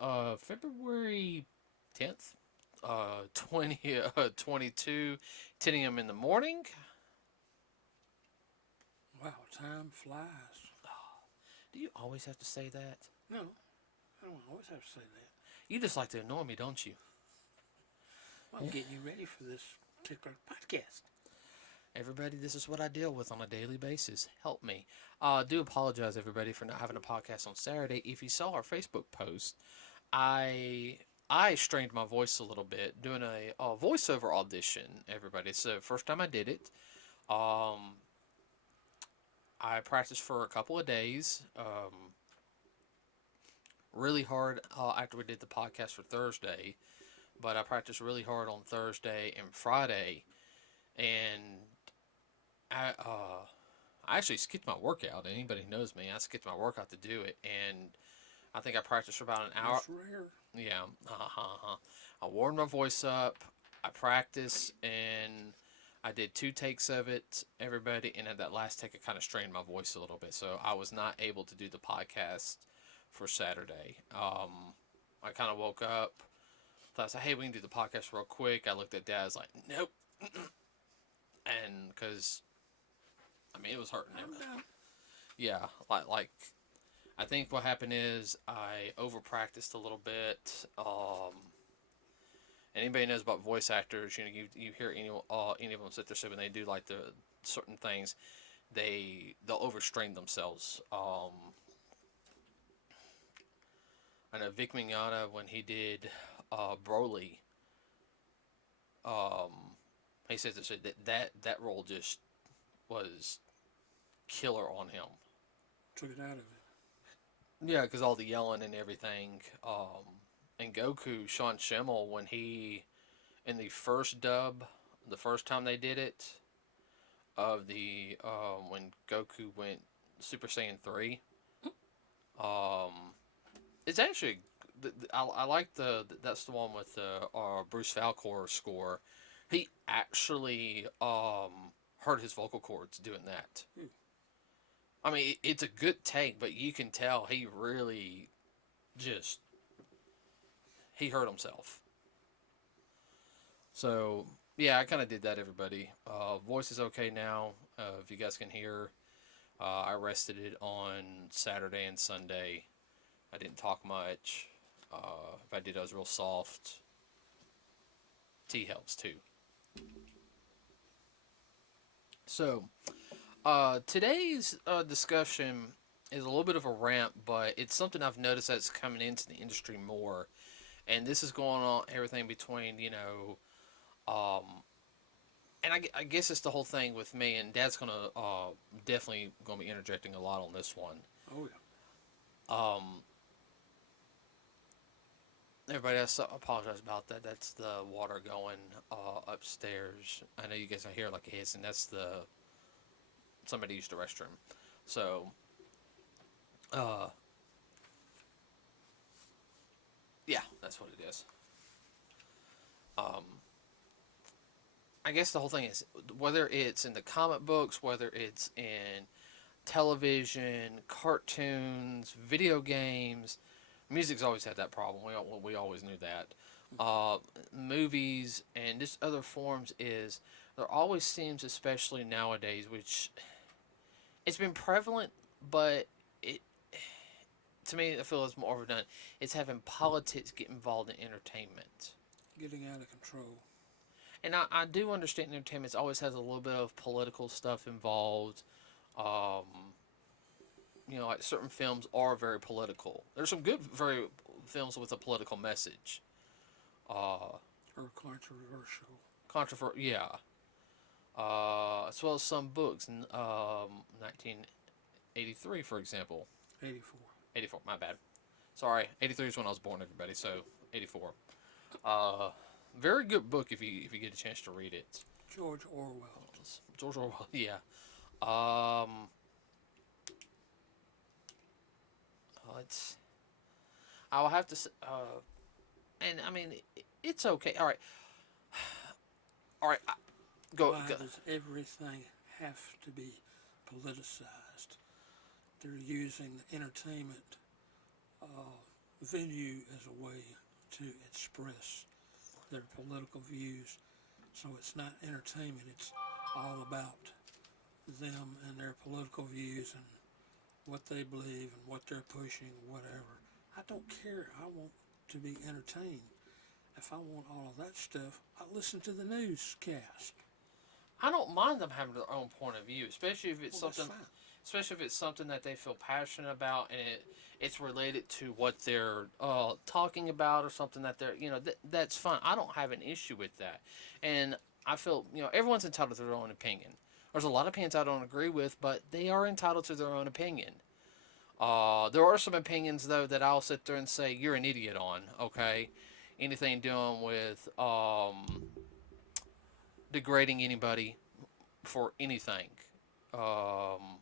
February 10th, 2022, 10 a.m. in the morning. Wow, time flies. Do you always have to say that? No, I don't always have to say that. You just like to annoy me, don't you? Well, I'm getting you ready for this particular podcast. Everybody, this is what I deal with on a daily basis. Help me. Do apologize, everybody, for not having a podcast on Saturday. If you saw our Facebook post, I strained my voice a little bit doing a voiceover audition. Everybody, it's the first time I did it. I practiced for a couple of days, really hard after we did the podcast for Thursday, but I practiced really hard on Thursday and Friday, and I actually skipped my workout. Anybody who knows me, I skipped my workout to do it, and I think I practiced for about an hour. That's rare. Yeah, I warmed my voice up. I practiced, and I did 2 takes of it, everybody, and at that last take, I kind of strained my voice a little bit, so I was not able to do the podcast for Saturday. I kind of woke up, thought, I said, hey, we can do the podcast real quick. I looked at Dad, I was like, nope. And, because, I mean, it was hurting him. Yeah, like, I think what happened is I over-practiced a little bit. Anybody knows about voice actors, you hear any of them sit there, so when they do like the certain things, they'll overstrain themselves. I know Vic Mignogna, when he did Broly, he said that role just was killer on him. Took it out of it. Yeah, because all the yelling and everything. And Goku, Sean Schemmel, when he, in the first dub, the first time they did it, of the, when Goku went Super Saiyan 3, it's actually, I like that's the one with the Bruce Falcor score. He actually hurt his vocal cords doing that. I mean, it's a good take, but you can tell he really just, he hurt himself. So, yeah, I kind of did that, everybody. Voice is okay now. If you guys can hear, I rested it on Saturday and Sunday. I didn't talk much. If I did, I was real soft. Tea helps, too. So, today's discussion is a little bit of a rant, but it's something I've noticed that's coming into the industry more. And this is going on everything between, and I guess it's the whole thing with me, and Dad's going to definitely going to be interjecting a lot on this one. Oh, yeah. Everybody else, apologize about that. That's the water going upstairs. I know you guys can hear like a hiss, and that's somebody used the restroom. So, yeah, that's what it is. I guess the whole thing is, whether it's in the comic books, whether it's in television, cartoons, video games, music's always had that problem. We always knew that. Movies and just other forms is, there always seems, especially nowadays, which it's been prevalent, but it, to me, I feel it's more overdone. It's having politics get involved in entertainment. Getting out of control. And I do understand entertainment always has a little bit of political stuff involved. Like certain films are very political. There's some good, very films with a political message. Or controversial. Yeah. As well as some books. 1983, for example. 84. 84, my bad. Sorry, 83 is when I was born, everybody, so 84. Very good book if you get a chance to read it. George Orwell. George Orwell, yeah. I'll have to, and I mean, it's okay. All right. Go. Why does everything have to be politicized? They're using the entertainment venue as a way to express their political views. So it's not entertainment, it's all about them and their political views and what they believe and what they're pushing, whatever. I don't care. I want to be entertained. If I want all of that stuff, I listen to the newscast. I don't mind them having their own point of view, especially if it's Well, something, especially if it's something that they feel passionate about and it's related to what they're talking about or something that they're that's fine. I don't have an issue with that, and I feel everyone's entitled to their own opinion. There's a lot of opinions I don't agree with, but they are entitled to their own opinion. There are some opinions though that I'll sit there and say you're an idiot on. Okay, anything doing with degrading anybody for anything. Um,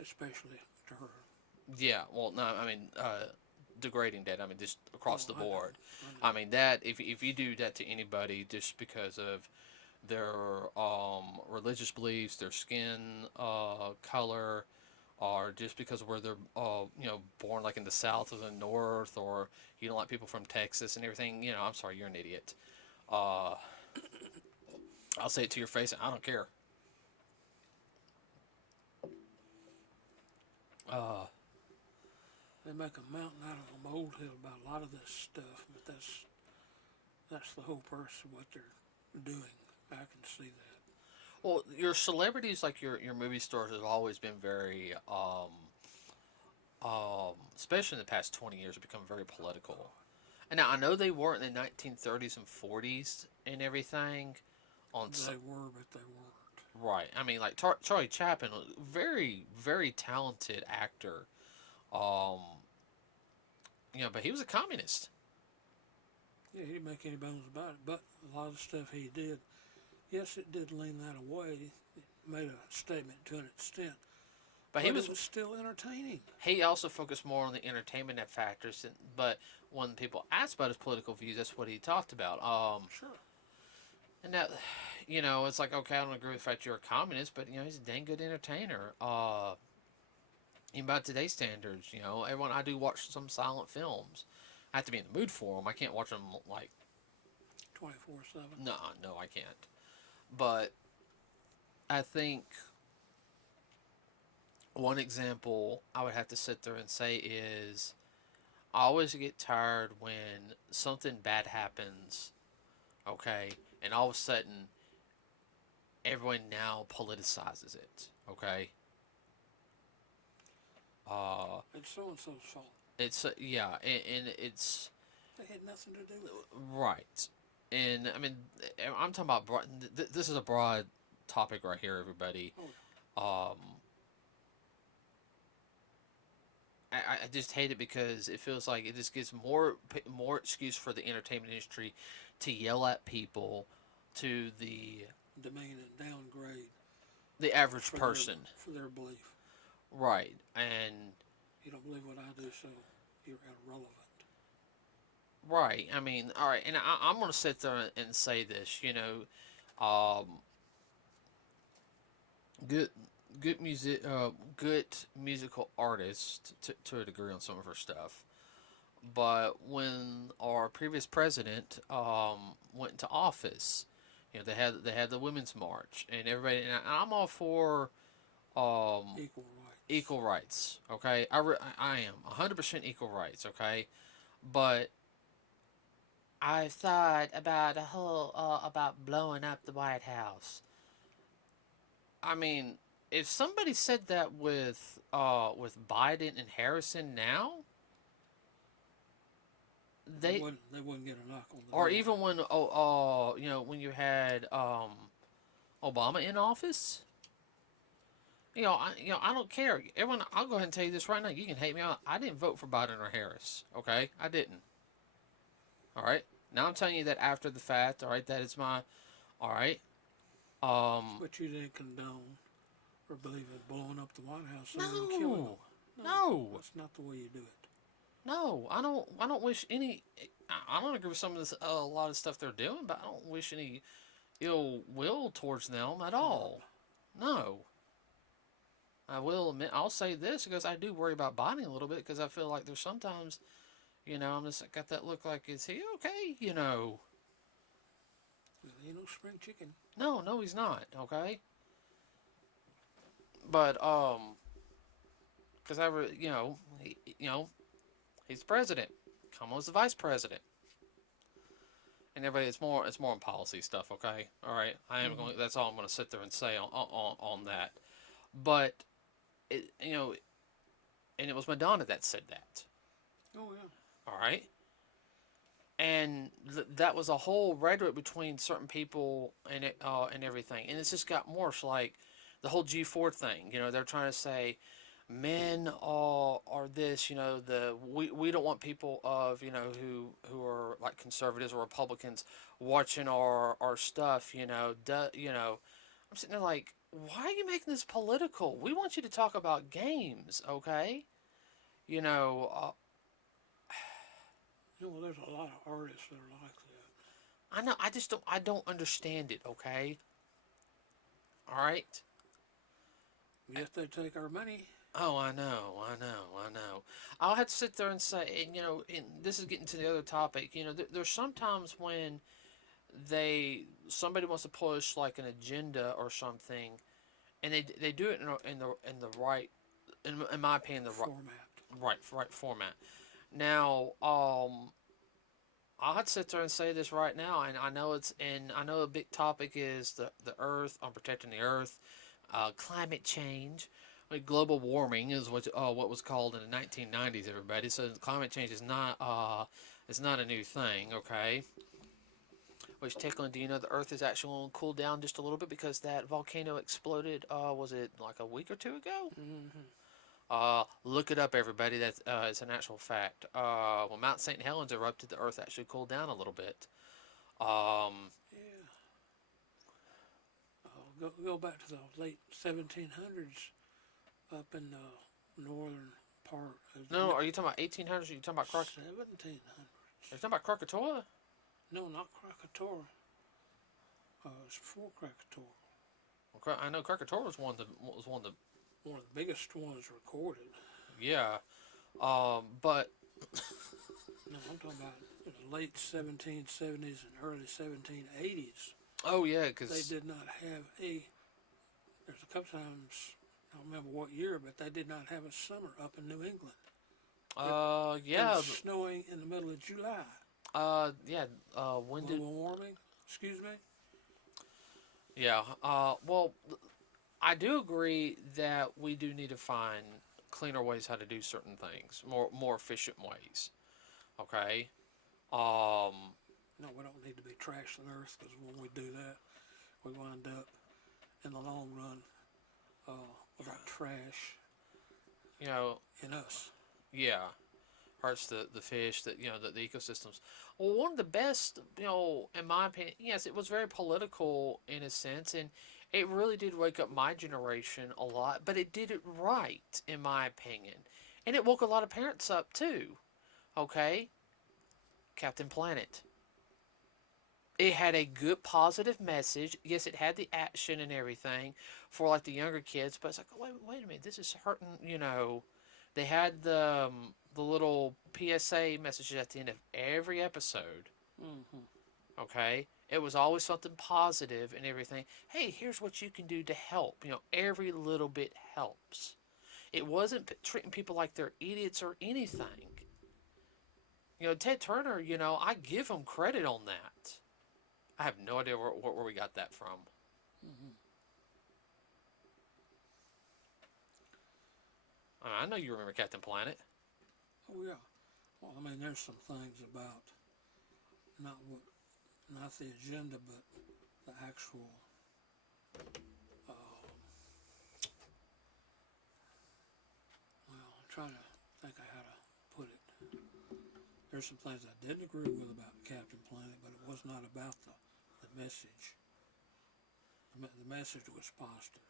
especially to her. yeah, well, no, I mean, degrading that. I mean, just across the board. I I mean, that if you do that to anybody just because of their religious beliefs, their skin color, or just because of where they're born, like in the South or the North, or you don't like people from Texas and everything, I'm sorry, you're an idiot. Uh, I'll say it to your face. I don't care. Uh, They make a mountain out of a molehill about a lot of this stuff, but that's the whole purpose of what they're doing. I can see that. well, your celebrities, like your movie stars, have always been very, especially in the past 20 years, have become very political. And now I know they weren't in the 1930s and 40s and everything. They were, but they weren't. Right. I mean, like Charlie Chaplin, very very talented actor. Um, but he was a communist. Yeah, he didn't make any bones about it. But a lot of the stuff he did, yes, it did lean that away. It made a statement to an extent. But it was still entertaining. He also focused more on the entertainment factors. But when people asked about his political views, that's what he talked about. Sure. And that, it's like, okay, I don't agree with the fact you're a communist, but he's a dang good entertainer. Even by today's standards, everyone I do watch some silent films. I have to be in the mood for them. I can't watch them like 24/7. no, I can't. But I think one example I would have to sit there and say is I always get tired when something bad happens, okay, and all of a sudden everyone now politicizes it, okay? It's so and so's fault. It's yeah, and it's They had nothing to do with it. right. And I mean, I'm talking about this is a broad topic right here, everybody. Oh. I just hate it because it feels like it just gives more excuse for the entertainment industry to yell at people, to the demean and downgrade the average person for their belief. Right, and you don't believe what I do, so you're irrelevant. Right. I mean, all right, and I'm going to sit there and say this. Good music, good musical artist to a degree on some of her stuff. But when our previous president went into office, they had the Women's March and everybody, and I'm all for Equal rights. Equal rights. Okay, I am 100% equal rights. Okay, but I thought about a whole about blowing up the White House. I mean, if somebody said that with Biden and Harrison now, they wouldn't get a knock on the or door. even when when you had Obama in office. I don't care. Everyone, I'll go ahead and tell you this right now. You can hate me out. I didn't vote for Biden or Harris. Okay, I didn't. All right. Now I'm telling you that after the fact. All right, that is my. All right. But you didn't condone or believe in blowing up the White House. No. No. That's not the way you do it. No, I don't. I don't wish any. I don't agree with some of this. A lot of stuff they're doing, but I don't wish any ill will towards them at all. No. I will admit. I'll say this because I do worry about Biden a little bit because I feel like there's sometimes, I'm just got that look like, is he okay? You know. Well, ain't no spring chicken. No, no, he's not. Okay. But because he's the president. Kamala's the vice president. And everybody, it's more on policy stuff. Okay. All right. I am going. That's all I'm going to sit there and say on that. But it, and it was Madonna that said that. Oh yeah. All right. And that was a whole rhetoric between certain people and everything, and it's just got more. It's like the whole G4 thing. They're trying to say men are this. We don't want people of who are like conservatives or Republicans watching our stuff. I'm sitting there like, why are you making this political? We want you to talk about games, okay? You know, Well, there's a lot of artists that are like that. I know. I don't understand it. Okay. All right. Yes, they take our money. Oh, I know. I'll have to sit there and say, and this is getting to the other topic. There's sometimes when somebody wants to push like an agenda or something, and they do it in the right, in my opinion, the right format. Now, I'll have to sit there and say this right now, and I know a big topic is the Earth, on protecting the Earth, climate change, like global warming is what was called in the 1990s. Everybody, so climate change is not a new thing, okay? Which technically, do you know the Earth is actually going to cool down just a little bit because that volcano exploded? Was it like a week or two ago? Look it up, everybody. That's it's an actual fact. When Mount St. Helens erupted, the Earth actually cooled down a little bit. Yeah. Go back to the late 1700s up in the northern part. No, are you talking about 1800s? Are you talking about 1700s? Are you talking about Krakatoa? No, not Krakatoa. It's before Krakatoa. Okay, I know Krakatoa was one of the one of the biggest ones recorded. Yeah, but No, I'm talking about the late 1770s and early 1780s. oh yeah, because They did not have there's a couple times, I don't remember what year, but they did not have a summer up in New England. yeah, It was snowing in the middle of July. yeah, when did Global warming, excuse me? yeah, well, I do agree that we do need to find cleaner ways how to do certain things, more efficient ways. Okay. No, we don't need to be trashing the earth, because when we do that, we wind up in the long run with our trash You know, in us. yeah, hurts the fish, the ecosystems. Well, one of the best, in my opinion, yes, it was very political in a sense, and it really did wake up my generation a lot, but it did it right, in my opinion, and it woke a lot of parents up too. Okay, Captain Planet. It had a good positive message. Yes, it had the action and everything for like the younger kids, but it's like, wait a minute, this is hurting. They had the little PSA messages at the end of every episode. Mm-hmm. Okay, it was always something positive and everything. Hey, here's what you can do to help. Every little bit helps. It wasn't treating people like they're idiots or anything. Ted Turner. I give him credit on that. I have no idea where we got that from. Mm-hmm. I know you remember Captain Planet. Oh yeah. Well, I mean, there's some things about not the agenda, but the actual. Well, I'm trying to think of how to put it. There's some things I didn't agree with about Captain Planet, but it was not about the message. The message was positive.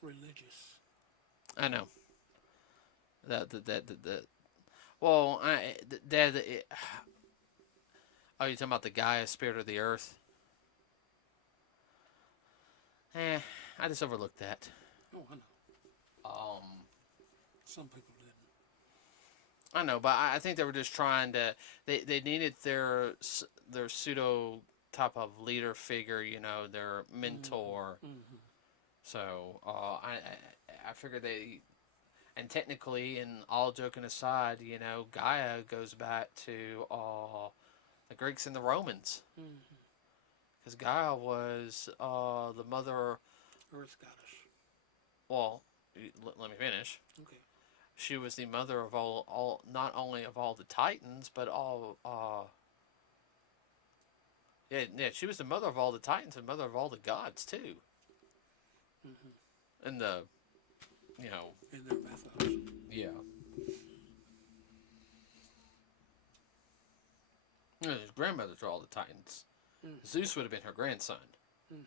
Religious. I know that. Well, oh, you talking about the Gaia spirit of the earth? I just overlooked that. Oh, I know. Um, Some people didn't. I know, but I think they were just trying to. They needed their pseudo type of leader figure, their mentor. Mm-hmm. So I figured they, and technically, and all joking aside, Gaia goes back to the Greeks and the Romans, Mm-hmm. because Gaia was the mother. Earth goddess. Well, let me finish. Okay. She was the mother of all not only of all the Titans, but all yeah, she was the mother of all the Titans and mother of all the gods too. Mm-hmm. And In their mythos. yeah, his grandmother to all the Titans. Mm-hmm. Zeus would have been her grandson. Mm-hmm.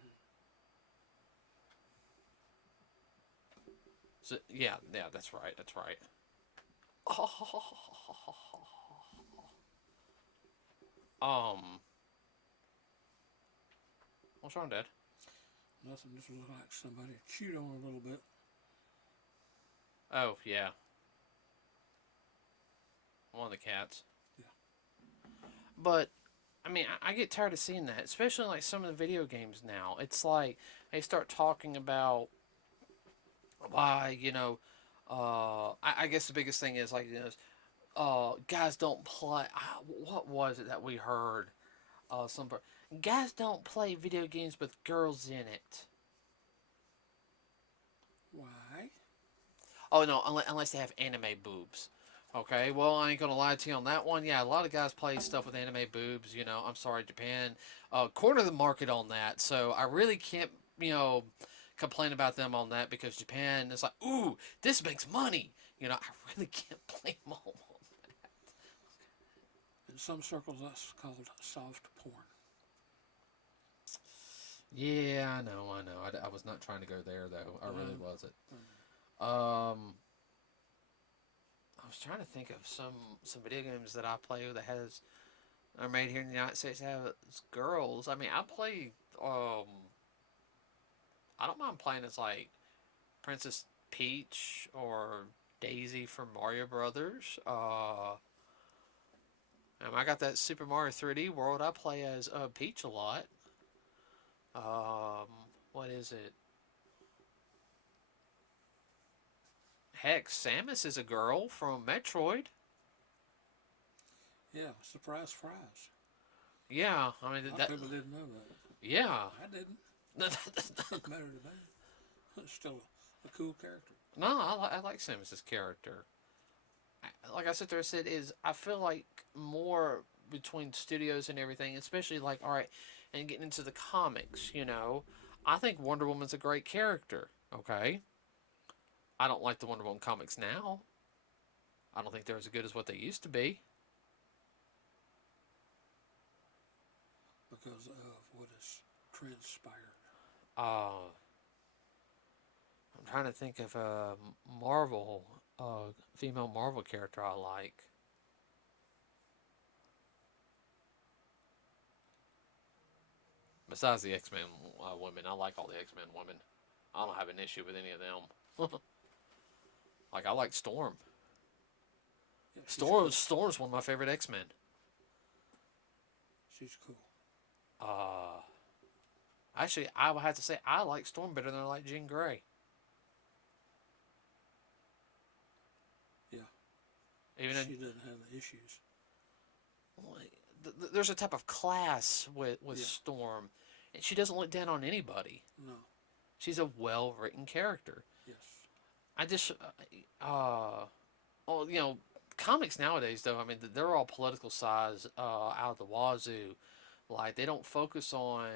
So yeah, that's right, that's right. What's wrong, Dad? Nothing. Just looked like somebody chewed on a little bit. Oh yeah, one of the cats. Yeah. But I mean, I get tired of seeing that, especially like some of the video games now. It's like they start talking about why, I guess the biggest thing is like, guys don't play. What was it that we heard? Guys don't play video games with girls in it. Why? Oh no, unless they have anime boobs. Okay, well I ain't gonna lie to you on that one. Yeah, a lot of guys play stuff with anime boobs. I'm sorry, Japan corner the market on that. So I really can't complain about them on that because Japan is like, ooh, this makes money. I really can't blame them on that. In some circles, that's called soft porn. Yeah, I know. I was not trying to go there though. I really wasn't. I was trying to think of some video games that I play that are made here in the United States that have girls. I mean, I play. I don't mind playing as like Princess Peach or Daisy from Mario Brothers. I got that Super Mario 3D World. I play as Peach a lot. What is it? Heck, Samus is a girl from Metroid. Yeah, surprise, surprise. Yeah, I mean A lot of people didn't know that. Yeah. I didn't. Doesn't matter to me. It's still a cool character. No, I like Samus's character. Like I sit there and said, I feel like more between studios and everything, especially like, all right, and getting into the comics, I think Wonder Woman's a great character, okay? I don't like the Wonder Woman comics now. I don't think they're as good as what they used to be. Because of what has transpired. I'm trying to think of a Marvel, female Marvel character I like. Besides the X-Men women, I like all the X-Men women. I don't have an issue with any of them. Like, I like Storm. Yeah, Storm's one of my favorite X-Men. She's cool. Actually, I would have to say I like Storm better than I like Jean Grey. Yeah. Even she doesn't have the issues. There's a type of class with Yeah. Storm, and she doesn't look down on anybody. No. She's a well-written character. Yes. I just, comics nowadays though. I mean, they're all political size out of the wazoo. Like they don't focus on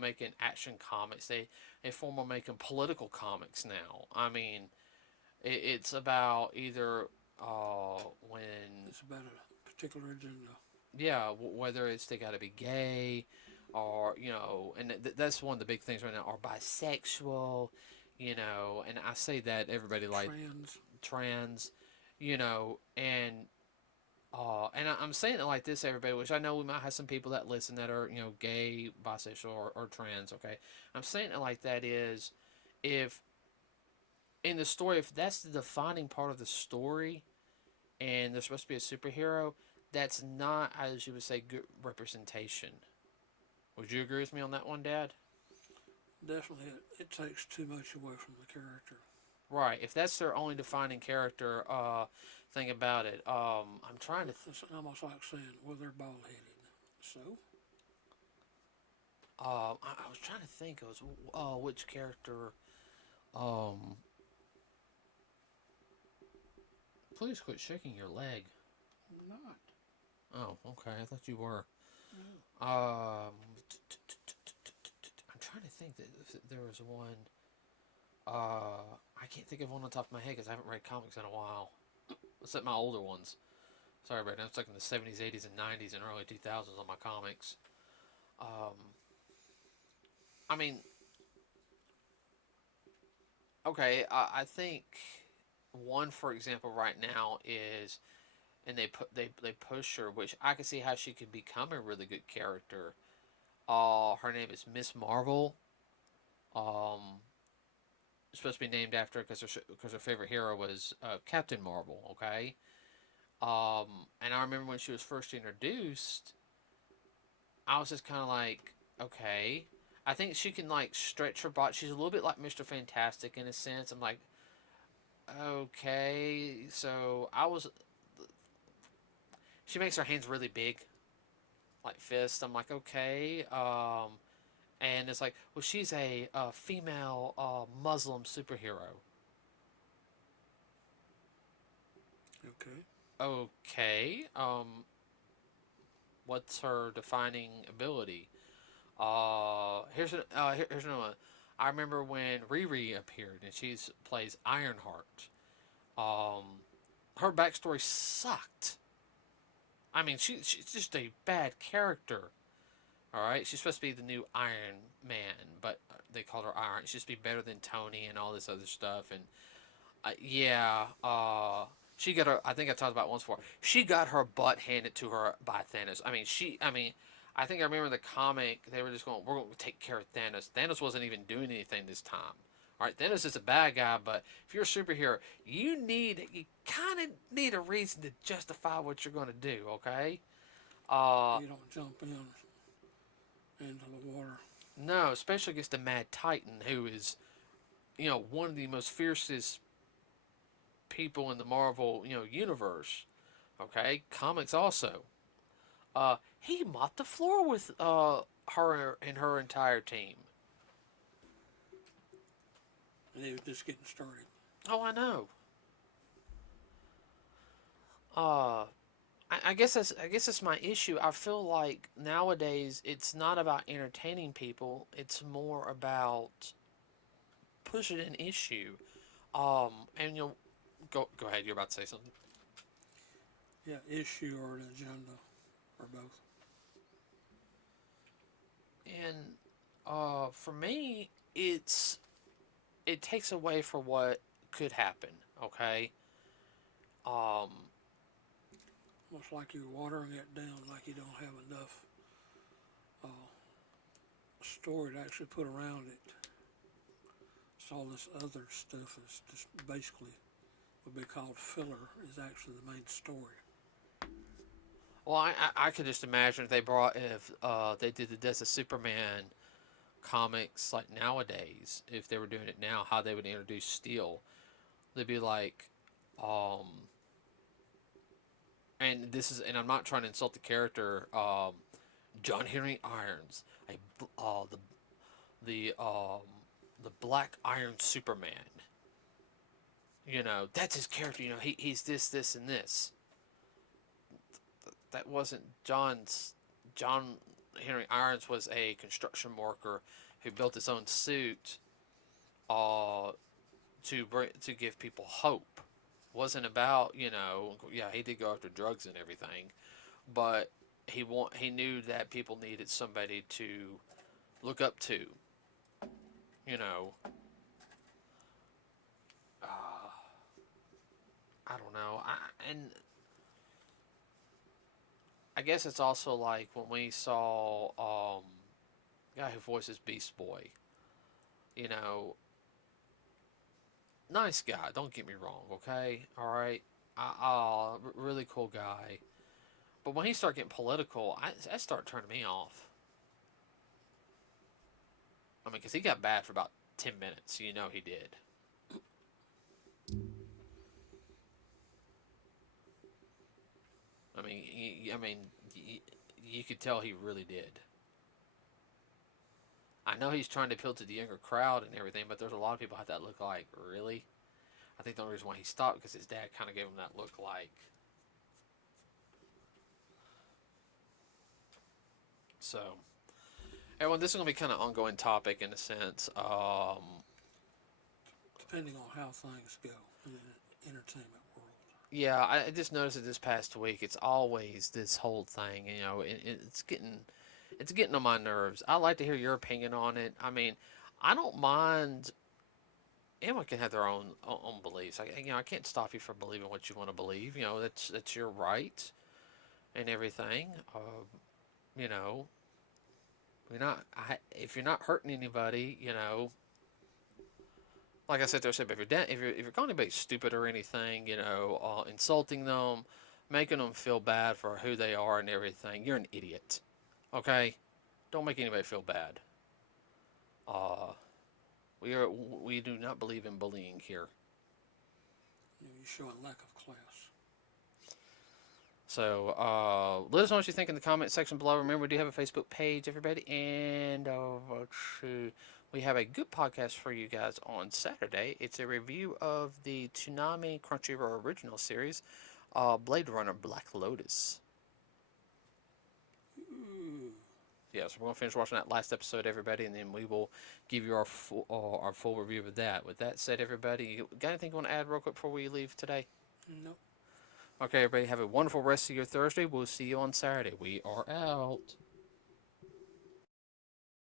making action comics. They form on making political comics now. I mean, it's about either when it's about a particular agenda. Yeah, whether it's they got to be gay, or and that's one of the big things right now, or bisexual, and I say that everybody like Trans. and And I'm saying it like this, everybody, which I know we might have some people that listen that are, gay, bisexual, or trans, okay? I'm saying it like that is, if, in the story, if that's the defining part of the story, and there's supposed to be a superhero, that's not, as you would say, good representation. Would you agree with me on that one, Dad? Definitely, it takes too much away from the character. Right. If that's their only defining character, thing about it. I'm trying to. It's almost like saying, well, they're bald headed. So? I was trying to think. It was which character. Um, please quit shaking your leg. I'm not. Oh, okay. I thought you were. No. I'm trying to think that if there was one. I can't think of one on top of my head because I haven't read comics in a while. Except my older ones. Sorry, but I'm stuck in the 70s, 80s, and 90s and early 2000s on my comics. Um, I mean, okay, I think one, for example, right now is, and they push her, which I can see how she could become a really good character. Her name is Miss Marvel. Um, supposed to be named after because her favorite hero was Captain Marvel. Okay. And I remember when she was first introduced, I was just kind of like, okay. I think she can like stretch her body. She's a little bit like Mr. Fantastic in a sense. I'm like, okay. So I was. She makes her hands really big, like fists. I'm like, okay. And it's like, well, she's a female Muslim superhero. Okay. Okay. What's her defining ability? Here's another one. I remember when Riri appeared and she plays Ironheart. Um, her backstory sucked. I mean, she's just a bad character. All right, she's supposed to be the new Iron Man, but they called her Iron. She's supposed to be better than Tony and all this other stuff. And yeah, she got her. I think I talked about it once before. She got her butt handed to her by Thanos. I mean, I think I remember in the comic they were just going, "We're going to take care of Thanos." Thanos wasn't even doing anything this time. All right, Thanos is a bad guy, but if you're a superhero, you kind of need a reason to justify what you're going to do. Okay. Uh, You don't jump into the water. no, especially against the Mad Titan, who is, one of the most fiercest people in the Marvel, universe. Okay, comics also. He mopped the floor with her and her entire team. And he was just getting started. Oh, I know. Uh, I guess that's my issue. I feel like nowadays it's not about entertaining people. It's more about pushing an issue. And go ahead. You're about to say something. Yeah, issue or an agenda, or both. And for me, it takes away from what could happen. Okay. Um, Almost like you're watering it down, like you don't have enough uh, story to actually put around it. So all this other stuff is just basically would be called filler is actually the main story. well, I could just imagine if they did the Death of Superman comics like nowadays, if they were doing it now, how they would introduce Steel. They'd be like, um, and I'm not trying to insult the character, John Henry Irons, the the Black Iron Superman. That's his character. He's this, and this. That wasn't John's. John Henry Irons was a construction worker who built his own suit, uh, to give people hope. Wasn't about yeah, he did go after drugs and everything, but he knew that people needed somebody to look up to. You know, uh, I don't know. And I guess it's also like when we saw the guy who voices Beast Boy. You know, nice guy. Don't get me wrong. Okay, all right. Really cool guy. But when he started getting political, that started turning me off. I mean, because he got bad for about 10 minutes. You know he did. I mean, you could tell he really did. I know he's trying to appeal to the younger crowd and everything, but there's a lot of people have that look like, really? I think the only reason why he stopped because his dad kind of gave him that look like. So, everyone, this is going to be kind of ongoing topic in a sense. Depending on how things go in the entertainment world. Yeah, I just noticed that this past week, it's always this whole thing. You know, it's getting on my nerves. I like to hear your opinion on it. I mean, I don't mind. Anyone can have their own beliefs. I can't stop you from believing what you want to believe. You know, that's your right and everything. You know, if you're not hurting anybody, you know, like I said, if you're calling anybody stupid or anything, you know, insulting them, making them feel bad for who they are and everything, you're an idiot. Okay, don't make anybody feel bad. Uh, we do not believe in bullying here. You know, you show a lack of class. So let us know what you think in the comment section below. Remember, we do have a Facebook page, everybody, and we have a good podcast for you guys on Saturday. It's a review of the Toonami Crunchyroll original series, Blade Runner Black Lotus. Ooh. Yeah, so we're going to finish watching that last episode, everybody, and then we will give you our full review of that. With that said, everybody, you got anything you want to add real quick before we leave today? Nope. Okay, everybody, have a wonderful rest of your Thursday. We'll see you on Saturday. We are out.